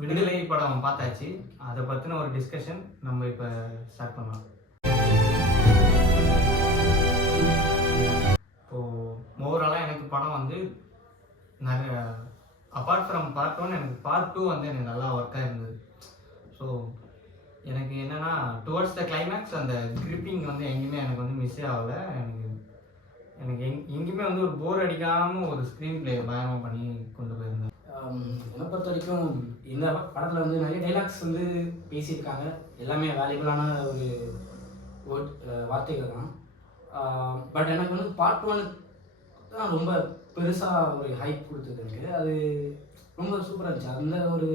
விடுதலை படம் பார்த்தாச்சு. அதை பற்றின ஒரு டிஸ்கஷன் நம்ம இப்போ ஸ்டார்ட் பண்ணலாம். இப்போது ஓவராலாக எனக்கு படம் வந்து நிறைய அப்பார்ட் ஃப்ரம் பார்ட் ஒன் எனக்கு பார்ட் டூ வந்து எனக்கு நல்லா ஒர்க்காக இருந்தது. ஸோ எனக்கு என்னென்னா டுவர்ட்ஸ் த கிளைமேக்ஸ் அந்த கிரிப்பிங் வந்து எங்கேயுமே எனக்கு வந்து மிஸ்ஸே ஆகலை. எனக்கு எனக்கு எங் எங்கேயுமே வந்து ஒரு போர் அடிக்காமல் ஒரு ஸ்க்ரீன் பிளே பயணம் பண்ணி கொண்டு போய் என்னை பொறுத்த வரைக்கும் இந்த படத்தில் வந்து நிறைய டைலாக்ஸ் வந்து பேசியிருக்காங்க. எல்லாமே வேல்யூபிளான ஒரு வார்த்தைகள் தான். பட் எனக்கு வந்து பார்ட் ஒன் தான் ரொம்ப பெருசாக ஒரு ஹைப் கொடுத்தது எனக்கு. அது ரொம்ப சூப்பராக இருந்துச்சு. அந்த ஒரு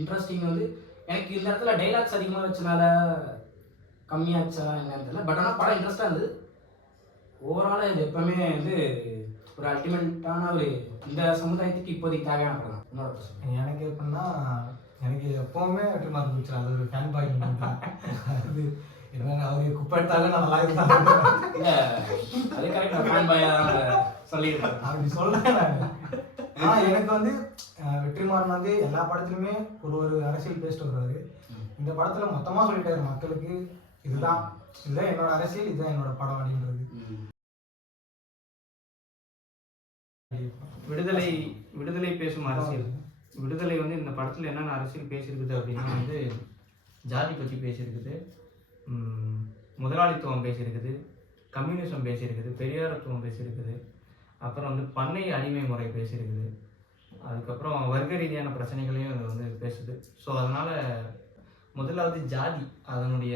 இன்ட்ரெஸ்டிங் வந்து எனக்கு இந்த இடத்துல டைலாக்ஸ் அதிகமாக வச்சனால கம்மியாச்சா என்னன்னு தெரியல. பட் ஆனால் படம் இன்ட்ரெஸ்டாக இருந்தது. ஓவராலாக இது எப்பவுமே வந்து ஒரு அல்டிமேட்டான ஒரு இந்த சமுதாயத்துக்கு இப்போதைக்கு தேவையான படம் எனக்கு எப்படின்னா எனக்கு எப்பவுமே வெற்றிமாறன் பிடிச்சா அது ஒரு ஃபேன் பாய் அது என்ன அவர் குப்பை எடுத்தாலும் நான் நல்லா இருந்தாங்க இல்லை அது கரெக்டாக ஃபேன் பாயாக சொல்லியிருக்கேன் அப்படி சொல்றேன் நான். ஆனா எனக்கு வந்து வெற்றிமாறன் வந்து எல்லா படத்துலையுமே ஒரு ஒரு அரசியல் பேசிட்டு வருவாரு. இந்த படத்துல மொத்தமா சொல்லிட்டாரு மக்களுக்கு இதுதான் இதுதான் என்னோட அரசியல் இதுதான் என்னோட படம் அப்படின்றது. விடுதலை விடுதலை பேசும் அரசியல். விடுதலை வந்து இந்த படத்தில் என்னென்ன அரசியல் பேசியிருக்குது அப்படின்னா வந்து ஜாதி பற்றி பேசியிருக்குது. முதலாளித்துவம் பேசியிருக்குது. கம்யூனிசம் பேசியிருக்குது. பெரியாரத்துவம் பேசியிருக்குது. அப்புறம் வந்து பண்ணை அடிமை முறை பேசியிருக்குது. அதுக்கப்புறம் வர்க்க ரீதியான பிரச்சனைகளையும் அது வந்து பேசுது. ஸோ அதனால் முதலாவது ஜாதி அதனுடைய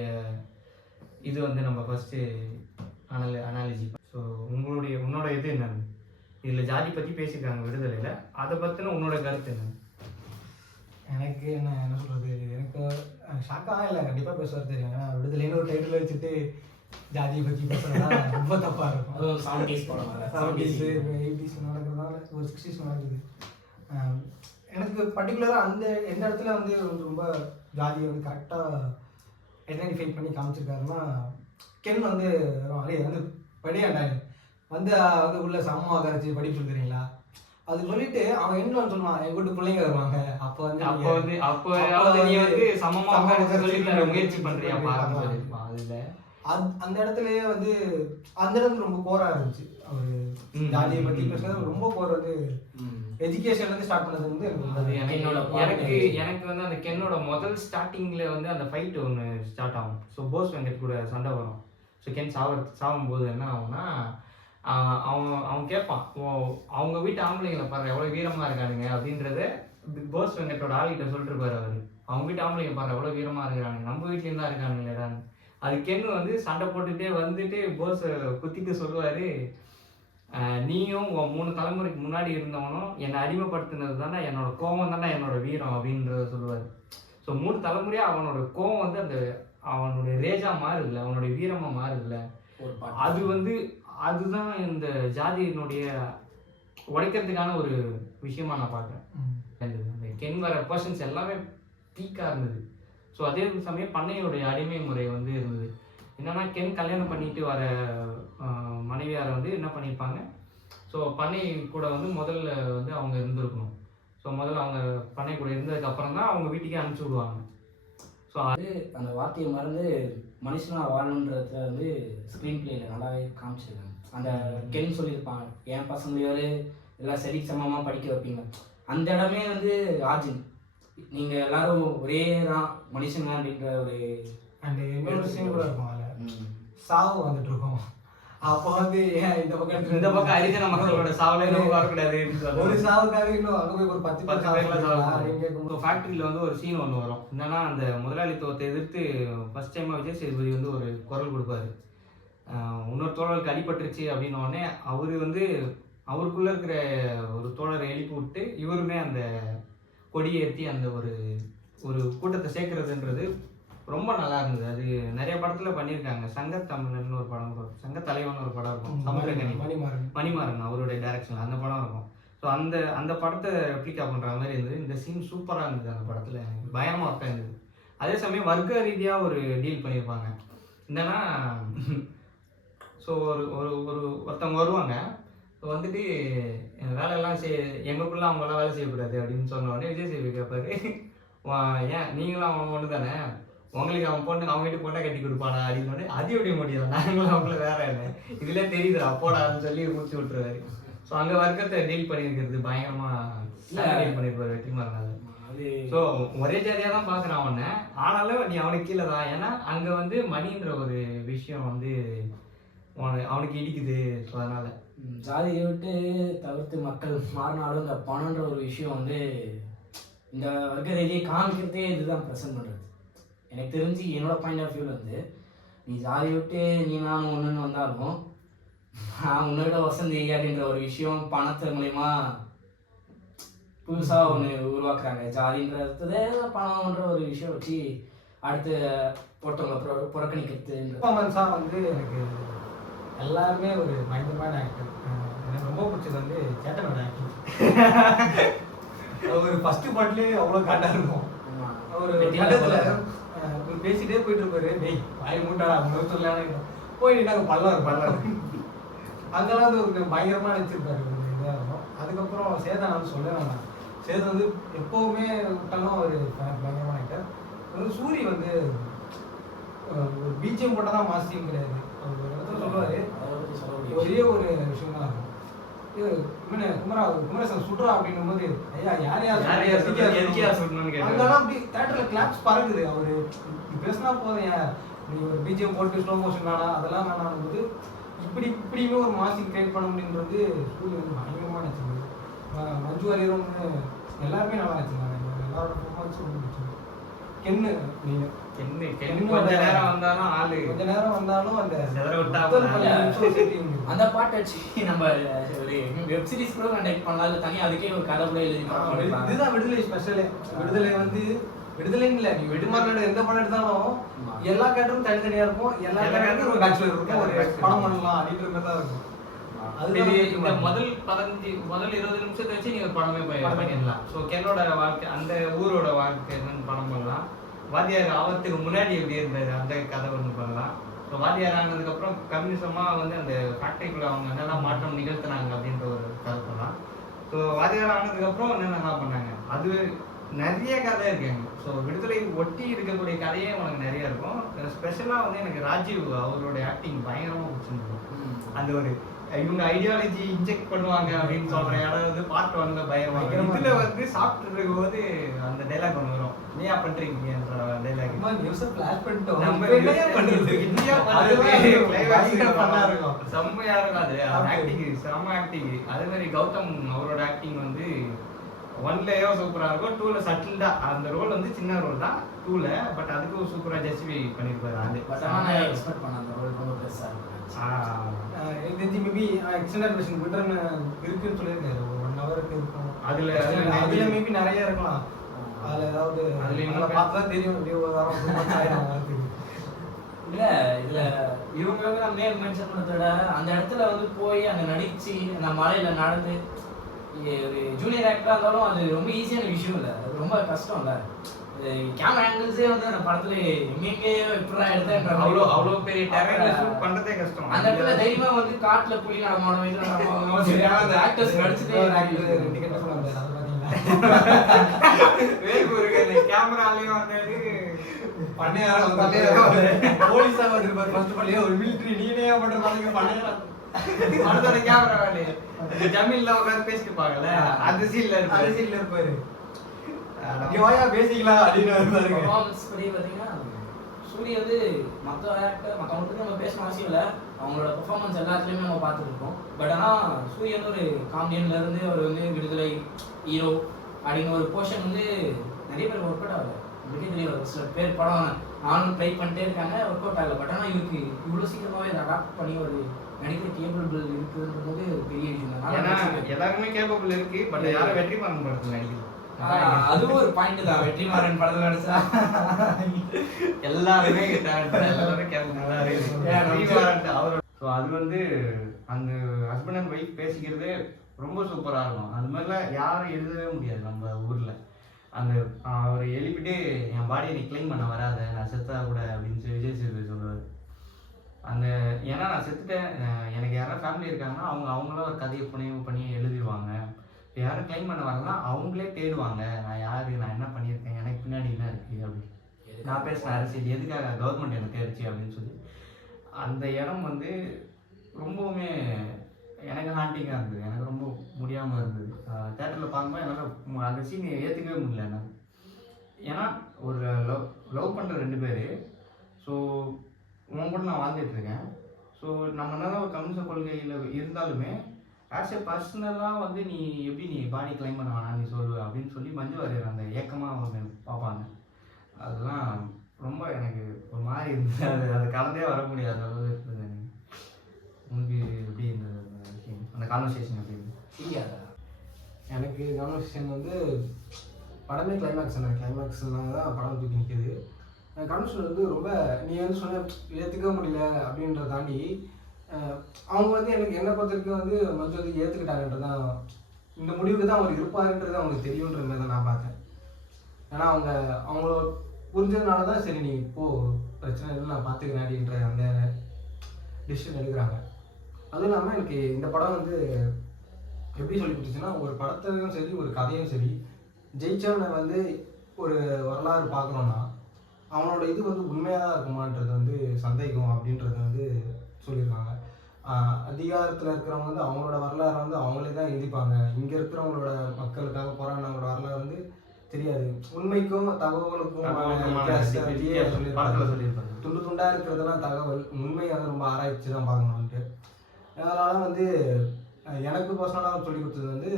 இது வந்து நம்ம ஃபஸ்ட்டு அனல அனாலஜி ஸோ உங்களுடைய உன்னோட இது என்னன்னு இதில் ஜாதி பற்றி பேசியிருக்காங்க விடுதலையில். அதை பற்றின உன்னோட கருத்து என்ன? எனக்கு என்ன என்ன சொல்றது? எனக்கு ஷாக்காக இல்லை. கண்டிப்பா பேசுவார் தெரியும். ஏன்னா விடுதலைன்னு ஒரு டைட்டில் வச்சுட்டு ஜாதியை பத்தி பேசுறதா ரொம்ப தப்பா இருக்கும். அதுவும் செவன்டீஸ் படம் வர செவன்டீஸ் எயிட்டிஸ் நடக்கிறதுனால ஒரு சிக்ஸ்டீஸ் நடக்குது. எனக்கு பர்டிகுலராக அந்த எந்த இடத்துல வந்து ரொம்ப ஜாதியை வந்து கரெக்டாக ஐடென்டிஃபை பண்ணி காமிச்சிருக்காருன்னா கென் வந்து அதே வந்து படியாண்டாங்க வந்து வந்து உள்ள சம்மா கரைச்சி படிப்பு சொல்லுறீங்களா அது சொல்லிட்டு அவன் என்ன சொல்லுவான்? என் வீட்டு பிள்ளைங்க வருவாங்க. அப்போ வந்து அப்போ வந்து அப்போ நீ வந்து வந்து சமமா சமமா உட்கார உட்கார சொல்லி சொல்லி தர முயற்சி முயற்சி பண்றியா பண்றியா பாருன்னு பாருங்க. சொல்லியிருப்பான் அதுல அந்த- அந்த இடத்துலயே வந்து அந்த இடத்துல ரொம்ப கோரா இருந்துச்சு. அவரு. ஜாதியை பத்தி பேசுறது ரொம்ப கோர் வந்து எஜுகேஷன்ல இருந்து ஸ்டார்ட் பண்ணது வந்து எனக்கு அது எனக்கு வந்து அந்த கென்னோட முதல் ஸ்டார்டிங்ல வந்து அந்த ஃபைட் ஒன்று ஸ்டார்ட் ஆகும். ஸோ போஸ் வெங்கட் கூட சண்டை வரும். ஸோ கென் சாவ சாகும்போது என்ன ஆகும்னா அவன் அவன் கேட்பான் அவங்க வீட்டு ஆம்பளைங்களை பாரு எவ்வளோ வீரமா இருக்கானுங்க அப்படின்றத போஸ் வெங்கட்டோட ஆளுகிட்ட சொல்லிட்டு இருப்பாரு அவரு. அவங்க வீட்டு ஆம்பளைங்க பாரு எவ்வளோ வீரமா இருக்கிறாங்க நம்ம வீட்லேயும் தான் இருக்கானுங்களேடான்னு அது கென்னு வந்து சண்டை போட்டுட்டே வந்துட்டு போஸ் குத்திட்டு சொல்லுவாரு நீயும் உன் மூணு தலைமுறைக்கு முன்னாடி இருந்தவனும் என்னை அடிமைப்படுத்தினது தானே என்னோட கோவம் தானே என்னோட வீரம் அப்படின்றத சொல்லுவார். ஸோ மூணு தலைமுறையா அவனோட கோவம் வந்து அந்த அவனுடைய ரேஜா மாறுதுல்ல அவனுடைய வீரமா மாறுதுல்ல. அது வந்து அதுதான் இந்த ஜாதியினுடைய உடைக்கிறதுக்கான ஒரு விஷயமா நான் பார்க்குறேன். ம். அந்த கென் வர பர்சன்ஸ் எல்லாமே பீக்காக இருந்தது. ஸோ அதே சமயம் பண்ணையோடைய அடிமை முறை வந்து இருந்தது. என்னன்னா கென் கல்யாணம் பண்ணிட்டு வர மனைவியாரை வந்து என்ன பண்ணியிருப்பாங்க ஸோ பண்ணை கூட வந்து முதல்ல வந்து அவங்க இருந்திருக்கணும். ஸோ முதல்ல அவங்க பண்ணை கூட இருந்ததுக்கு அப்புறம் தான் அவங்க வீட்டுக்கே அனுப்பிச்சி விடுவாங்க. ஸோ அந்த வார்த்தையை மறந்து மனுஷனா வாழணுன்றதுல வந்து ஸ்க்ரீன் பிளேல நல்லாவே காமிச்சிருக்காங்க. அந்த கென் சொல்லியிருப்பாங்க. என் பசங்களையோரு எல்லாம் சரி சமமா படிக்க வைப்பீங்க. அந்த இடமே வந்து ஆர்ஜின் நீங்க எல்லாரும் ஒரே தான் மனுஷங்க அப்படின்ற ஒரு அண்ட் இன்னொரு சீன் கூட இருக்கும் அதுல. சாவு வந்துட்டு இருக்கும் அப்போ வந்து ஏன் இந்த பக்கம் இந்த பக்கம் ஹரிஜன மக்களோட சாவலே நம்ம வரக்கூடாதுன்னு ஒரு சாவுக்காக இன்னும் அங்க போய் ஒரு பத்து பத்து அப்படின்னு ஃபேக்ட்ரியில் வந்து ஒரு சீன் ஒன்று வரும். என்னன்னா அந்த முதலாளித்துவத்தை எதிர்த்து ஃபர்ஸ்ட் டைமாக விஜய் சேதுபதி வந்து ஒரு குரல் கொடுப்பாரு. இன்னொரு தோழருக்கு அடிபட்டுருச்சு அப்படின்ன உடனே அவர் வந்து அவருக்குள்ள இருக்கிற ஒரு தோழரை எழுப்பி விட்டு இவருமே அந்த கொடியேற்றி அந்த ஒரு ஒரு கூட்டத்தை சேர்க்கறதுன்றது ரொம்ப நல்லா இருந்தது. அது நிறைய படத்துல பண்ணியிருக்காங்க. சங்க தமிழன் ஒரு படம் இருக்கும் சங்க தலைவன் ஒரு படம் இருக்கும். சமுத்திரகனி மணிமாறன். மணிமாறன். அவருடைய டைரக்ஷன் அந்த படம் இருக்கும். ஸோ அந்த அந்த படத்தை ரெப்ளிகா பண்ணுற மாதிரி இருந்தது. இந்த சீன் சூப்பராக இருந்தது அந்த படத்தில். பயமாக இருந்தது. அதே சமயம் வர்க்க ரீதியாக ஒரு டீல் பண்ணியிருப்பாங்க. என்னன்னா ஸோ ஒரு ஒரு ஒரு ஒருத்தவங்க வருவாங்க. வந்துட்டு "என் வேலையெல்லாம் செய் எங்களுக்குள்ள அவங்களாம் வேலை செய்யக்கூடாது அப்படின்னு சொன்ன உடனே விஜய் சேவி கேட்பாரு வா- ஏன்? நீங்களும் அவன் ஒன்று தானே? உங்களுக்கு அவன் பொண்ணு அவன் வீட்டு பொண்ணை கட்டி கொடுப்பாடா? அப்படின்னு அது எப்படி முடியும்? நாங்களும் அவங்கள வேற இல்லை இதுல தெரியுதுடா போடான்னு சொல்லி முடிச்சு விட்டுருவாரு. ஸோ அங்கே வர்க்கத்தை டீல் பண்ணியிருக்கிறது பயங்கரமா டீல் பண்ணியிருப்பாரு வெற்றிமாறன் அது ஸோ ஒரே ஜாதியாக தான் பார்க்குறான் அவனை. ஆனாலும் நீ அவனுக்கு கீழே தான் ஏன்னா அங்கே வந்து மணின்ற ஒரு விஷயம் வந்து அவனுக்கு இடிக்குது ஸோ அதனால. ஜாதியை விட்டு தவிர்த்து மக்கள் மாறினாலும் இந்த பணம்ன்ற ஒரு விஷயம் வந்து இந்த வர்க்க ரீதியை காமிக்கிறதே இதுதான் ப்ரெசென்ட் பண்ணுறது எனக்கு தெரிஞ்சு என்னோட பாயிண்ட் ஆஃப் வியூவில் வந்து நீ ஜாதியை விட்டு நீ நான் ஒன்றுன்னு வந்தாலும் நான் உன்னோட வசந்தி அப்படின்ற ஒரு விஷயம் பணத்து மூலயமா புதுசாக ஒன்று உருவாக்குறாங்க. ஜாதின்றத பணம்ன்ற ஒரு விஷயம் வச்சு அடுத்து ஒருத்தவங்களை புற புறக்கணிக்கிறதுன்ற பர்ஃபார்மன்ஸாக வந்து எனக்கு எல்லாருமே ஒரு பயங்கரமான ஆக்டர் எனக்கு ரொம்ப பிடிச்சது வந்து சேட்டனோட ஆக்டிங் ஒரு ஃபர்ஸ்ட் பாட்லேயே அவ்வளோ காட்டாக இருக்கும். ஒரு கட்டத்தில் பேசிட்டே போயிட்டு இருப்பாரு. டேய் வாய் மூட்டாடா அவங்க சொல்லலான்னு போய் நாங்கள் பள்ளம் இருக்கு அங்கெல்லாம் வந்து ஒரு பயங்கரமாக நினச்சிருப்பாரு இதாக இருக்கும் அதுக்கப்புறம் சேதன் சொல்ல வேணாம். சேதன் வந்து எப்போவுமே விட்டாலும் அவர் பயங்கரமான ஆக்டர் வந்து சூரி வந்து ஒரு பிஜிஎம் போட்டால் தான் மாஸ்டிங் கிடையாது. அவர் சொல்லுவார் ஒரே ஒரு விஷயம் தான் குமரா குமரேசன் சுட்றா அப்படின்னும் போது ஐயா யார் யார். அங்கெல்லாம் அப்படி தேட்டர்ல கிளாப்ஸ் பறக்குது. அவரு பேசினா போதும் நீ ஒரு பிஜிஎம் போட்டு ஸ்லோ மோஷன் வேணாம் அதெல்லாம் வேணாம் போது இப்படி இப்படியுமே ஒரு மாசிங் கிரியேட் பண்ண முடியுன்றது ஸ்கூல் வந்து பயங்கரமா நினச்சிருந்தது மஞ்சு வாரியரும் எல்லாருமே நல்லா நினச்சிருந்தாங்க. எல்லாரோட பெர்ஃபார்மன்ஸும் கென்னு கென்னு கொஞ்ச நேரம் வந்தாலும் ஆளு. கொஞ்ச நேரம் வந்தாலும் அந்த செதற விட்டா. அந்த பாட்டை வச்சு நம்ம ஒரு வெப் சீரிஸ் கூட கண்டக்ட் பண்ணலாம். இல்லை தனியாக அதுக்கே ஒரு கதை கூட எழுதி. இதுதான் விடுதலை ஸ்பெஷலே விடுதலை வந்து விடுதலைன்னு இல்ல நீ வெடுமாறனோட எந்த படம் எடுத்தாலும். எல்லா கேரக்டரும் தனித்தனியா இருக்கும். எல்லா ஒரு இருக்கும். ஒரு. படம் பண்ணலாம் அப்படின்ற மாதிரி தான் இருக்கும். இந்த. முதல் பதினஞ்சு முதல் இருபது நிமிஷத்தை வச்சு நீங்க படமே பண்ணிடலாம். ஸோ கென்னோட வாழ்க்கை அந்த ஊரோட வாழ்க்கை என்னன்னு படம் பண்ணலாம். வாத்தியார் ஆவறதுக்கு முன்னாடி எப்படி இருந்தாரு அந்த கதை ஒன்று பண்ணலாம் ஸோ வாத்தியார் ஆனதுக்கப்புறம் கம்யூனிசமா வந்து அந்த ஃபேக்டரிக்குள்ள அவங்க என்னெல்லாம் மாற்றம் நிகழ்த்தினாங்க அப்படின்ற ஒரு கதை பண்ணலாம் ஸோ வாத்தியார் ஆனதுக்கப்புறம் என்னென்னலாம் பண்ணாங்க? அது நிறைய கதை இருக்குங்க ஸோ விடுதலை ஒட்டி இருக்கக்கூடிய கதையே உனக்கு நிறைய இருக்கும். ஸ்பெஷலாக வந்து எனக்கு ராஜீவ் அவரோட ஆக்டிங் பயங்கரமாக பிடிச்சிருந்துருக்கும் ம். அந்த ஒரு இவங்க ஐடியாலஜி இன்ஜெக்ட் பண்ணுவாங்க அப்படின்னு சொல்ற இடம் வந்து பார்ட் ஒன்ல பயங்கரமா பயங்கரமா இதுல வந்து சாப்பிட்டு இருக்கும்போது அந்த டைலாக் ஒன்று நீயா பண்றீங்கன்ற டைலாக் அம்மா, பண்ணிட்டோம். நம்ம பண்றது? இந்தியா இருக்கும். செம்மையா இருக்கும் அது. ஆமா. ஆக்டிங் செம்ம ஆக்டிங் அதே மாதிரி கௌதம் அவரோட ஆக்டிங் வந்து ஒன்லயோ சூப்பரா இருக்கும் டூல சட்டில்டா அந்த ரோல் வந்து சின்ன ரோல் தான். டூல பட் அதுக்கும் சூப்பரா ஜஸ்டிஃபை பண்ணிருப்பாரு அது பட் ஆனால் நான் எக்ஸ்பெக்ட் பண்ண அந்த ரோல் ரொம்ப பெருசாக இருக்கும் ஆஹ் ஆஹ் எனக்கு தெரிஞ்சு மேபி எக்ஸ்டெண்டட் வெர்ஷன் விடுறேன்னு இருக்குன்னு சொல்லியிருக்காரு ஒரு ஒன் ஹவருக்கு இருக்கும். அதுல- அதுல மேபி நிறைய இருக்கலாம். அதுல ஏதாவது அதுல இன்னும் அதுல பார்த்து தான் தெரியும் இப்படி ஒரு வாரம். இல்ல இதுல இவங்க மேல் மென்ஷன் பண்ணதை விட அந்த இடத்துல வந்து போய் அங்க நடிச்சு அந்த மலையில நடந்து ஒரு ஜூனியர் ஆக்டரா இருந்தாலும் அது ரொம்ப ஈஸியான விஷயம் இல்ல. அது ரொம்ப கஷ்டம் இல்ல. கேமரா ஆங்கிள்ஸே வந்து அந்த படத்துல எங்கெங்கே எடுத்தேன் அவ்வளோ அவ்வளோ பெரிய டேரக்ட்ல ஷூட் பண்றதே கஷ்டம். அந்த இடத்துல தைரியமா வந்து காட்டுல புலி நடமாடும் இது நடமாடும் ஆக்டர்ஸ் நடிச்சுட்டே ஒரு actor இருக்காங்க. ரெண்டு கட்ட சொல்ல முடியாது அது பாத்தீங்களா வேகு இருக்கு கேமராலயும் வந்தாரு பண்ணையாரா பண்ணையாரா வந்து. போலீஸா வந்திருப்பாரு ஃபர்ஸ்ட் ஒரு மிலிட்டரி நீனே பண்ற மாதிரி பண்ணையாரா. அடுத்த கேமரா வேலை. ஜமீன்ல உட்காந்து பேசிட்டு இருப்பாங்கல்ல? அது சீன்ல இருக்கு அரசியல்ல இருப்பாரு. யோயா பேசிக்கலாம் அப்படின்னு வருவாருங்க. பெர்ஃபார்மன்ஸ் படி பார்த்தீங்கன்னா சூரிய வந்து மற்ற ஆக்டர் மற்றவங்க பற்றி நம்ம பேசணும் அவசியம் இல்லை. அவங்களோட பெர்ஃபார்மன்ஸ் எல்லாத்துலேயுமே நம்ம பார்த்துருக்கோம் பட் ஆனால் சூரிய வந்து ஒரு காமெடியன்ல இருந்து அவர் வந்து விடுதலை ஹீரோ அப்படின்னு ஒரு போர்ஷன் வந்து நிறைய பேர் ஒர்க் அவுட் ஆகல. உங்களுக்கே தெரியும் சில பேர் படம் நானும் ட்ரை பண்ணிட்டே இருக்காங்க ஒர்க் அவுட் ஆகல. பட் ஆனால் இவருக்கு இவ்வளோ சீக்கிரமாகவே அடாப்ட் பண்ணி ஒரு நடிக்கிற கேபிள் இருக்குன்றது ஒரு பெரிய விஷயம் தான். எல்லாருமே கேப்பபிள் இருக்கு பட் யாரும் வெற்றி பண்ண படத்துல அதுவும் ஒரு பாயிண்ட் தான். வெற்றிமாறன் படத்தில் நடிச்சா எல்லாருமே எல்லாருமே ஸ்ரீவாரன் அவரோட ஸோ அது வந்து அந்த ஹஸ்பண்ட் அண்ட் ஒய்ஃப் பேசிக்கிறது ரொம்ப சூப்பராக இருக்கும். அது மாதிரிலாம் யாரும் எழுதவே முடியாது நம்ம ஊரில். அந்த அவரை எழுப்பிட்டு என் பாடியை நீ க்ளைம் பண்ண வராத நான் செத்தா கூட அப்படின்னு சொல்லி விஜய் சேதுபதி சொல்லுவார். அந்த ஏன்னா நான் செத்துட்டேன். எனக்கு யாராவது ஃபேமிலி இருக்காங்கன்னா அவங்க அவங்கள ஒரு கதையை புனைவு பண்ணி எழுதிடுவாங்க யாரும் க்ளைம் பண்ண வரலாம் அவங்களே தேடுவாங்க. நான் யார் நான் என்ன பண்ணியிருக்கேன்? எனக்கு பின்னாடி நான் பேசின அரசியல் எதுக்காக கவர்மெண்ட் எனக்கு தேடிச்சு அப்படின்னு சொல்லி. அந்த இடம் வந்து ரொம்பவுமே எனக்கு ஹாண்டிங்காக இருந்தது. எனக்கு ரொம்ப முடியாமல் இருந்தது. தேட்டரில் பார்க்கும்போது என்னால் அந்த சீனை ஏற்றுக்கவே முடியல என்னால். ஏன்னா ஒரு லவ் லவ் பண்ணுற ரெண்டு பேர். ஸோ உன் கூட நான் வாழ்ந்துட்டுருக்கேன் ஸோ நம்ம என்னதான் ஒரு கம்யூனிச கொள்கையில் இருந்தாலுமே ஆஸ் எ பர்சனலாக வந்து நீ எப்படி நீ பாடி கிளைம் பண்ண வேணாம் நீ சொல்லு அப்படின்னு சொல்லி மஞ்சு வாரியர் அந்த ஏக்கமாக அவங்க பார்ப்பாங்க. அதெல்லாம் ரொம்ப எனக்கு ஒரு மாதிரி இருந்தது. அது அது கலந்தே வர முடியாத அளவு இருந்தது எனக்கு. உனக்கு எப்படி இருந்தது அந்த விஷயம் அந்த கான்வர்சேஷன் இருந்தது. தெரியாதா எனக்கு கான்வர்சேஷன் வந்து படமே கிளைமேக்ஸ் அந்த கிளைமேக்ஸ்னால தான் படம் தூக்கி நிற்கிது கான்வர்சேஷன் வந்து ரொம்ப நீ வந்து சொன்ன ஏற்றுக்க முடியல அப்படின்றத தாண்டி அவங்க வந்து எனக்கு என்னை பொறுத்த வரைக்கும் வந்து மஞ்சள் வந்து ஏற்றுக்கிட்டாங்கன்றது தான் இந்த முடிவுக்கு தான் அவர் இருப்பாருன்றது அவங்களுக்கு தெரியுன்ற மாதிரி தான் நான் பார்த்தேன். ஏன்னா அவங்க அவங்கள புரிஞ்சதுனால தான் சரி நீ போ பிரச்சனை இல்லை நான் பார்த்துக்கிறேன் அப்படின்ற அந்த டிசிஷன் எடுக்கிறாங்க. அதுவும் இல்லாமல் எனக்கு இந்த படம் வந்து எப்படி சொல்லி கொடுத்துச்சுன்னா ஒரு படத்தையும் சரி ஒரு கதையும் சரி ஜெயிச்சவனை வந்து ஒரு வரலாறு பார்க்கணுன்னா அவனோட இது வந்து உண்மையாக தான் இருக்குமான்றது வந்து சந்தேகம் அப்படின்றது வந்து சொல்லியிருக்காங்க. அதிகாரத்தில் இருக்கிறவங்க வந்து அவங்களோட வரலாறை வந்து அவங்களே தான் எழுதிப்பாங்க. இங்கே இருக்கிறவங்களோட மக்களுக்காக போராடினவங்களோட வரலாறு வந்து தெரியாது. உண்மைக்கும் தகவலுக்கும் துண்டு துண்டா இருக்கிறதெல்லாம் தகவல் உண்மையை வந்து ரொம்ப ஆராய்ச்சி தான் பார்க்கணுன்ட்டு அதனால வந்து எனக்கு பர்சனலாக சொல்லி கொடுத்தது வந்து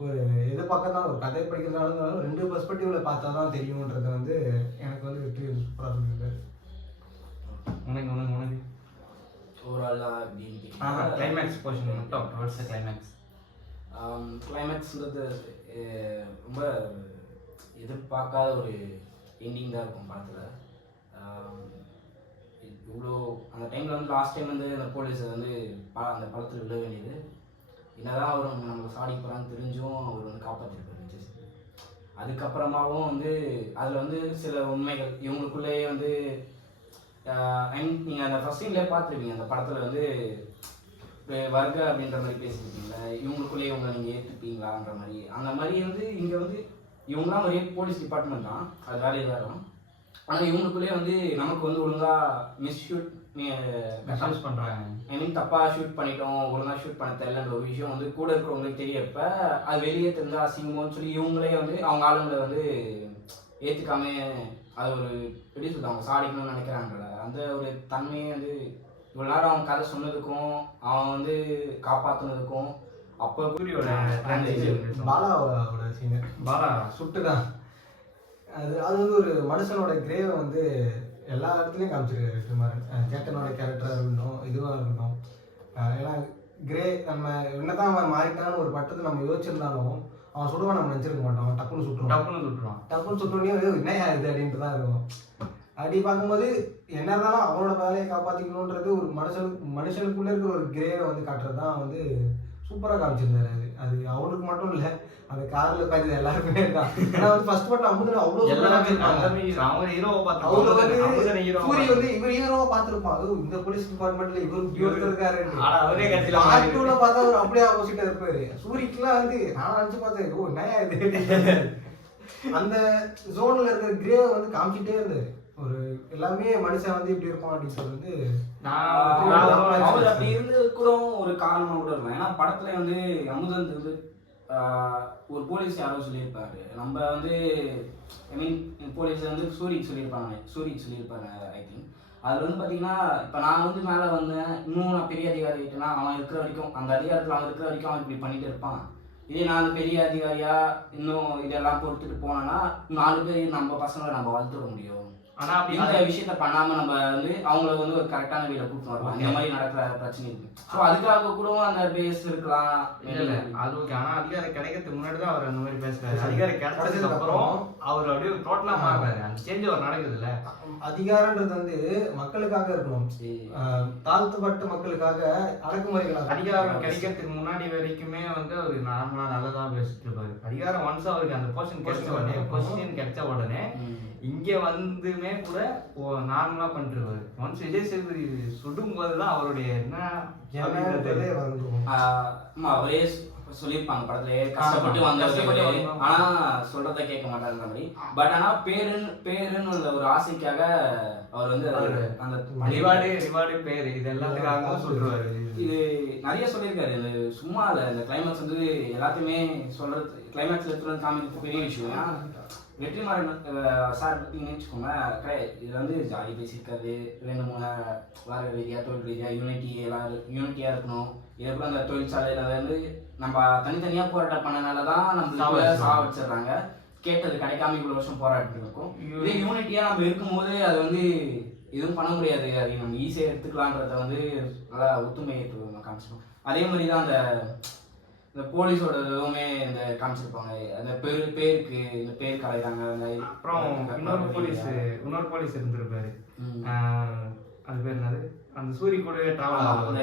ஒரு எது பக்கம் தான் ஒரு கதை படிக்கிறதால இருந்தாலும் ரெண்டு பெர்ஸ்பெக்டிவ்ல பார்த்தா தான் தெரியுன்றத வந்து எனக்கு வந்து வெற்றி சூப்பராக சொல்லியிருக்காரு. உனக்கு உனக்கு உனக்கு ஓவராலாக கிளைமேக்ஸ் போர்ஷன் மட்டும் டுவர்ட்ஸ் கிளைமேக்ஸ் கிளைமேக்ஸ்ன்றது ரொம்ப எதிர்பார்க்காத ஒரு எண்டிங் தான் இருக்கும் படத்தில் இவ்வளோ அந்த டைமில் வந்து லாஸ்ட் டைம் வந்து அந்த போலீஸை வந்து ப அந்த படத்தில் விழ வேண்டியது. என்னதான் அவர் நம்ம சாடி போகிறான்னு தெரிஞ்சும் அவர் வந்து காப்பாற்றிருப்பார் விஜய் அதுக்கப்புறமாவும் வந்து அதில் வந்து சில உண்மைகள். இவங்களுக்குள்ளேயே வந்து நீங்கள் அந்த ஃபஸ்ட் சீன்லேயே பார்த்துருப்பீங்க. அந்த படத்தில் வந்து வர்க்க அப்படின்ற மாதிரி பேசியிருக்கீங்களா இவங்களுக்குள்ளேயே இவங்க நீங்கள் ஏற்றுப்பீங்களான்ற மாதிரி. அந்த மாதிரி வந்து இங்கே வந்து இவங்களாம் ஒரே போலீஸ் டிபார்ட்மெண்ட் தான். அது வேலையை வரும் ஆனால் இவங்களுக்குள்ளேயே வந்து நமக்கு வந்து ஒழுங்காக மிஸ்யூட் மிஸ்யூஸ் பண்ணுறாங்க ஐ மீன் தப்பாக ஷூட் பண்ணிட்டோம் ஒழுங்காக ஷூட் பண்ண தெரியலன்ற ஒரு விஷயம் வந்து கூட இருக்கிறவங்களுக்கு தெரியப்ப அது வெளியே தெரிஞ்சா அசிங்கமோன்னு சொல்லி இவங்களே வந்து அவங்க ஆளுங்களை வந்து ஏற்றுக்காம அது ஒரு எப்படி சொல்லுவாங்க சாடிக்கணும்னு நினைக்கிறாங்கல்ல அந்த ஒரு தன்மையை வந்து இவ்வளோ நேரம் அவன் கதை சொன்னதுக்கும் அவன் வந்து காப்பாற்றுனதுக்கும் அப்போ transition. பாலாவோட சீனு பாலா சுட்டு தான் அது அது வந்து ஒரு மனுஷனோட கிரேவை வந்து எல்லா இடத்துலையும் காமிச்சிருக்காரு அஹ் கேப்டனோட கேரக்டராக இருக்கட்டும் இதுவாக இருக்கட்டும். ஏன்னா கிரே நம்ம என்னதான் அவன் மாறிட்டான்னு ஒரு பட்டத்தை நம்ம யோசிச்சிருந்தாலும் அவன் சுடுவான் நம்ம நினச்சிருக்க மாட்டோம் அவன் டப்புன்னு சுட்டுருவான். டப்புன்னு விட்டுருவான் டப்புன்னு சுட்டோடனே என்னையா இது? அப்படின்ட்டு தான் இருக்கும். அப்படி பார்க்கும்போது என்ன இருந்தாலும் அவனோட வேலையை காப்பாற்றிக்கணுன்றது ஒரு மனுஷனுக்கு மனுஷனுக்குள்ளே இருக்கிற ஒரு கிரேவை வந்து காட்டுறது தான் வந்து சூப்பராக காமிச்சிருந்தாரு அது அது அவனுக்கு மட்டும் இல்லை அந்த காரில் உட்காந்து எல்லாருக்குமே தான். ஏன்னா வந்து ஃபர்ஸ்ட் பட்டம் அமுது அவ்வளோ எல்லாமே. அவங்க ஹீரோவை பார்த்து வந்து ஹீரோ சூரி வந்து இவர் ஹீரோவா பார்த்திருப்பான். அதுவும் இந்த போலீஸ் டிபார்ட்மெண்ட்ல இவர் ஒருத்தர் இருக்காரு அவரே கடைசியில பார்ட் மாறி- டூல பார்த்தா அவர் அப்படியே ஆப்போசிட்டா இருப்பாரு. சூரிக்குலாம் வந்து நான் நினைச்சு பார்த்தேன் ஓ என்னயா இது? அந்த ஜோன்ல இருக்கிற கிரே வந்து காமிச்சிட்டே இருந்தாரு. ஒரு எல்லாமே மனுஷன் வந்து இப்படி இருப்பான் அப்படின்னு சொல்லிட்டு நான் நான் ஒரு- அவர் அப்படி இருந்தது கூட ஒரு கூட இருக்கும். ஏன்னா படத்துல வந்து அமுதன் வந்து ஒரு போலீஸ் யாரோ சொல்லியிருப்பாரு. நம்ம வந்து ஐ மீன் போலீஸ் வந்து சூரியன் சொல்லியிருப்பாங்க. சூரியன் சொல்லியிருப்பாங்க ஐ திங்க் அதில் வந்து பார்த்தீங்கன்னா இப்போ நான் வந்து மேலே வந்தேன். இன்னும் நான் பெரிய அதிகாரி ஆகிட்டேன்னா அவன் இருக்கிற வரைக்கும் அந்த அதிகாரத்தில் அவன் இருக்கிற வரைக்கும் அவன் இப்படி பண்ணிட்டு இருப்பான். இதே நாலு பெரிய அதிகாரியாக இன்னும் இதெல்லாம் பொறுத்துட்டு போனேன்னா நாலு பேர் நம்ம பசங்களை நம்ம வளர்த்துட முடியும். ஆனா அப்படி இந்த விஷயத்த பண்ணாம நம்ம வந்து அவங்கள வந்து ஒரு கரெக்டான வீட கூட்டு வரலாம் இந்த மாதிரி நடக்கிற பிரச்சனை இருக்கு ஸோ அதுக்காக கூட அந்த பேஸ் இருக்கலாம். இல்ல இல்ல. அது ஓகே ஆனா அதிகாரம் கிடைக்கிறதுக்கு முன்னாடி தான் அவர் அந்த மாதிரி பேசுறாரு. அதிகாரம் கிடைச்சதுக்கு அப்புறம் அவர் அப்படியே டோட்டலா மாறுறாரு. அந்த சேஞ்ச் அவர் நடக்குது இல்ல அதிகாரன்றது வந்து மக்களுக்காக இருக்கணும். ஆஹ் தாழ்த்தப்பட்ட மக்களுக்காக அடக்குமுறைகளாக அதிகாரம் கிடைக்கிறதுக்கு முன்னாடி வரைக்குமே வந்து அவர் நார்மலா நல்லதா பேசிட்டு இருப்பாரு. அதிகாரம் ஒன்ஸ் அவருக்கு அந்த பொசிஷன் கிடைச்ச உடனே பொசிஷன் கிடைச்ச உடனே இங்க வந்துமே கூட நார்மலா பண்ணிருவாரு ஒன்ஸ் விஜய் சேதுபதி சுடும் போதுதான் அவருடைய என்ன அப்படின்றது என்னன்றதே வந்துடும் ஆமா அவரே சொல்லியிருப்பாங்க படத்துலயே கஷ்டப்பட்டு வந்தவங்க. ஆனா சொல்றத கேட்க மாட்டாருன்ற மாதிரி. பட் ஆனா பேருன்னு பேருன்னு உள்ள ஒரு ஆசைக்காக அவர் வந்து அந்த ரிவார்டு ரிவார்டு பேர் இது எல்லாத்துக்காக சொல்றாரு இது நிறைய சொல்லியிருக்காரு. இந்த சும்மா இல்ல இந்த கிளைமேக்ஸ் வந்து எல்லாத்தையுமே சொல்றது கிளைமேக்ஸ்ல வந்து காமிக்கிறது பெரிய விஷயம். வெற்றிமாறன் சார் பார்த்தீங்கன்னு வச்சுக்கோங்க இதுல வந்து ஜாலி பேசியிருக்காரு. ரெண்டு மூணு வார ரீதியா தொழில் ரீதியா யூனிட்டி எல்லாம் யூனிட்டியா இருக்கணும். இதுக்கப்புறம் அந்த தொழிற்சாலையில வந்து நம்ம தனித்தனியா போராட்டம் பண்ணனால தான் நம்ம. சா வச்சிடுறாங்க. கேட்டது கிடைக்காம இவ்வளவு வருஷம் போராடிட்டு இருக்கோம். இதே யூனிட்டியா நம்ம இருக்கும்போது அது வந்து எதுவும் பண்ண முடியாது. அதை நம்ம ஈஸியாக எடுத்துக்கலான்றத வந்து நல்லா ஒத்துமையை காமிச்சிருப்போம் அதே மாதிரி தான் அந்த இந்த போலீஸோட இதுவுமே இந்த காமிச்சிருப்பாங்க. அந்த பேரு பேருக்கு இந்த பேர் கலைறாங்க அந்த அப்புறம் இன்னொரு போலீஸ் இன்னொரு போலீஸ் இருந்திருப்பாரு. அது பேர் என்னது? அந்த சூரி கூடவே டிராவல் ஆகும்.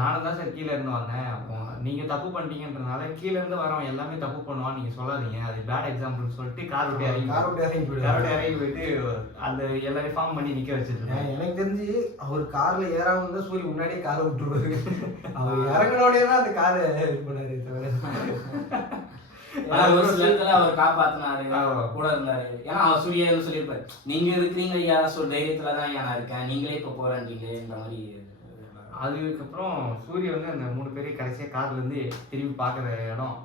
நானும் தான் சார் கீழே இருந்து வந்தேன். அப்போ நீங்க தப்பு பண்ணிட்டீங்கன்றனால கீழே இருந்து வரவன் எல்லாமே தப்பு பண்ணுவான் நீங்க சொல்லாதீங்க. அது பேட் எக்ஸாம்பிள் சொல்லிட்டு கார் விட்டு இறங்கி கார் விட்டு இறங்கி போயிடுவாரு. கார் விட்டு இறங்கி போயிட்டு அந்த எல்லாரையும் ஃபார்ம் பண்ணி நிக்க வச்சிருக்கேன் எனக்கு தெரிஞ்சு அவர் கார்ல ஏறாம இருந்தா சூரிய முன்னாடியே காரை விட்டுருவாரு. அவர் இறங்கினோடனே தான் அந்த காரை இது பண்ணாரு தவிர. ஒரு சில இடத்துல அவர் காப்பாத்தினாரு. கூட இருந்தாரு. ஏன்னா அவர் சூர்யா சொல்லியிருப்பாரு நீங்க இருக்கிறீங்க ஐயா சொல் தைரியத்துல தான் ஐயா நான் இருக்கேன். நீங்களே இப்ப போறேன்றீங்கன்ற மாதிரி அதுக்கப்புறம் சூரிய வந்து அந்த மூணு பேரையும் கடைசியாக கார்லேருந்து திரும்பி பார்க்குற இடம்.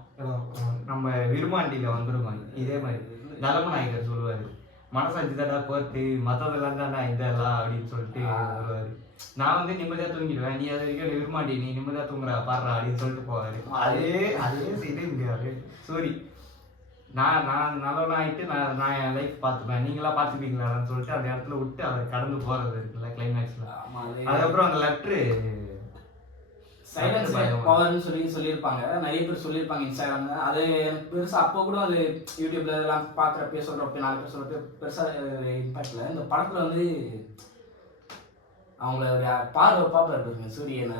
நம்ம விருமாண்டியில் வந்துருக்கோம் இதே மாதிரி. தலம நாயகர் சொல்லுவார். மனசாட்சி தாண்டா போர்த்து மற்றதெல்லாம் தாண்டா இதெல்லாம் அப்படின்னு சொல்லிட்டு வருவார். நான் வந்து நிம்மதியாக தூங்கிடுவேன். நீ அது வரைக்கும் விரும்பாண்டி நீ நிம்மதியாக தூங்குற பாடுறா அப்படின்னு சொல்லிட்டு போவாரு. அதே அதே செய்து இங்கே சூரி நான் நான் நல்லவன் ஆகிட்டு நான் நான் என் லைஃப் பார்த்துப்பேன். நீங்களாம் பார்த்துப்பீங்களான்னு சொல்லிட்டு அந்த இடத்துல விட்டு அவர் கடந்து போகிறது இருக்குல்ல கிளைமேக்ஸில் அதுக்கப்புறம் அந்த லெட்ரு சைலன்ஸ். பவர்னு சொல்லி சொல்லியிருப்பாங்க. நிறைய பேர் சொல்லியிருப்பாங்க இன்ஸ்டாகிராம்ல அது எனக்கு பெருசா அப்போ கூட அது யூடியூப்ல இதெல்லாம் பார்க்குறப்ப சொல்றப்ப நாலு பேர் சொல்றப்ப பெருசா இம்பாக்ட்ல இந்த படத்துல வந்து அவங்கள பார்வை பாப்பாரு பாருங்க சூரியனை.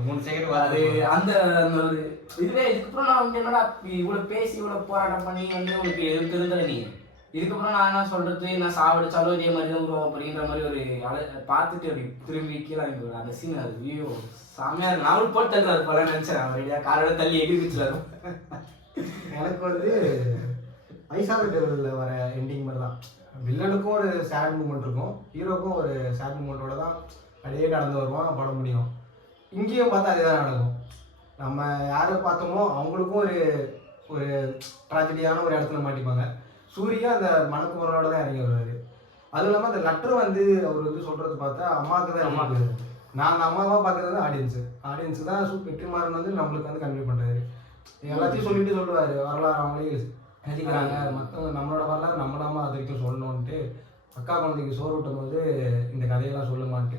மூணு செகண்ட் அது வராது அந்த அந்த ஒரு இதுவே இதுக்கப்புறம் நான் வந்து என்னடா இவ்வளவு பேசி இவ்வளவு போராட்டம் பண்ணி வந்து உனக்கு எதுவும் திருந்தல நீ இதுக்கப்புறம் நான் என்ன சொல்றது? நான் சாவடிச்சாலும் இதே மாதிரி தான் உருவம் அப்படின்ற மாதிரி ஒரு அலை பார்த்துட்டு அப்படி திரும்பி கீழே இறங்கி அந்த சீன் அது வியூ செம்மையா இருக்கு. நாவல் போட்டு தள்ளுறாரு போல நினைச்சேன். அவரையா காரோட தள்ளி எகிரிச்சுல எனக்கு வந்து ஐசாத டெவலில் வர எண்டிங் மாதிரி தான் வில்லனுக்கும் ஒரு சேட் மூமெண்ட் இருக்கும். ஹீரோக்கும் ஒரு சேட் மூமெண்ட்டோட தான் அப்படியே கடந்து வருவான் படம் முடியும். இங்கேயும் பார்த்தா அதே தான் நடக்கும். நம்ம யாரை பார்த்தோமோ அவங்களுக்கும் ஒரு ஒரு ட்ராஜடியான ஒரு இடத்துல மாட்டிப்பாங்க. சூர்யா அந்த மனக்குமரோட தான் இறங்கி வருவாரு. அதுவும் இல்லாமல் அந்த லெட்டர் வந்து அவர் வந்து சொல்றது பார்த்தா அம்மாவுக்கு தான் அம்மா. அம்மாவுக்கு நாங்கள் அம்மாவாக பார்க்குறது வந்து ஆடியன்ஸு ஆடியன்ஸ் தான் சூ வெற்றிமாறன் வந்து நம்மளுக்கு வந்து கன்வே பண்ணுறாரு எல்லாத்தையும் சொல்லிட்டு சொல்லுவாரு. வரலாறு அவங்களே எழுதிக்கிறாங்க. மற்றவங்க நம்மளோட வரலாறு நம்மளாம அது வரைக்கும் சொல்லணும்ன்ட்டு அக்கா குழந்தைக்கு சோறு ஊட்டும் போது இந்த கதையெல்லாம் சொல்லுமான்ட்டு.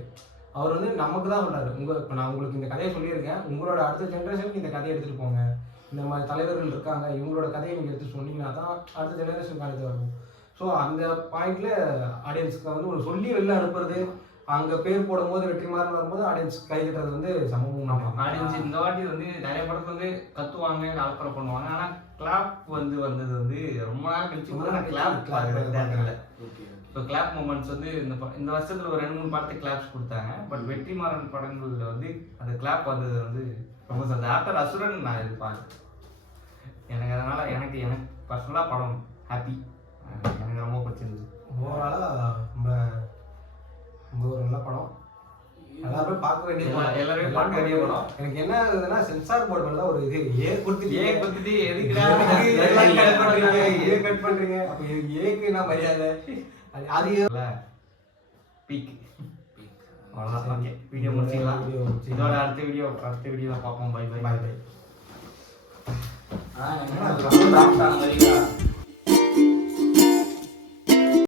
அவர் வந்து நமக்கு தான் சொல்றாரு. உங்க இப்போ நான் உங்களுக்கு இந்த கதையை சொல்லியிருக்கேன். உங்களோட அடுத்த ஜென்ரேஷனுக்கு இந்த கதையை எடுத்துட்டு போங்க. இந்த மாதிரி தலைவர்கள் இருக்காங்க இவங்களோட கதையை நீங்கள் எடுத்து சொன்னீங்கன்னா தான் அடுத்த ஜெனரேஷனுக்கு அடுத்து வரும். ஸோ அந்த பாயிண்ட்ல ஆடியன்ஸ்க்கு வந்து ஒரு சொல்லி வெளில அனுப்புறது அங்க பேர் போடும்போது வெற்றிமாறன் வரும்போது ஆடியன்ஸ் கை வந்து சமூகம் ஆடியன்ஸ் இந்த வாட்டி வந்து நிறைய படத்துல வந்து கத்துவாங்க கலப்படம் பண்ணுவாங்க. ஆனா கிளாப் வந்து வந்தது வந்து ரொம்ப நாள் கழிச்சு கிளாப் தேட்டரில் ஸோ கிளாப் மூமெண்ட்ஸ் வந்து இந்த இந்த வருஷத்துல ஒரு ரெண்டு மூணு படத்துக்கு கிளாப்ஸ் கொடுத்தாங்க. பட் வெற்றிமாறன் படங்கள்ல வந்து அந்த கிளாப் வந்தது வந்து சந்தோஷம் ஆஃப்டர் அசுரன் நான் எதிர்பார்க்கேன் எனக்கு அதனால எனக்கு எனக்கு பர்சனலாக படம் ஹாப்பி எனக்கு ரொம்ப பிடிச்சிருந்தது ஓவராலாக ரொம்ப ரொம்ப ஒரு நல்ல படம். எல்லாருமே பார்க்க வேண்டிய படம். எல்லாருமே பார்க்க வேண்டிய படம். எனக்கு என்ன ஆகுதுன்னா சென்சார் போர்டு மேல ஒரு இது ஏ கொடுத்துட்டு ஏன் கொடுத்துட்டு எல்லாம் கட் பண்றீங்க. ஏ கட் பண்றீங்க. அப்ப ஏக்கு என்ன மரியாதை? அது அது பீக் அவ்வளோதான் ஓகே வீடியோ முடிச்சிக்கலாம். இதோட அடுத்த வீடியோ அடுத்த வீடியோவில் பார்ப்போம் பை பை பாய் பை ஆனா, என்ன, மாதிரி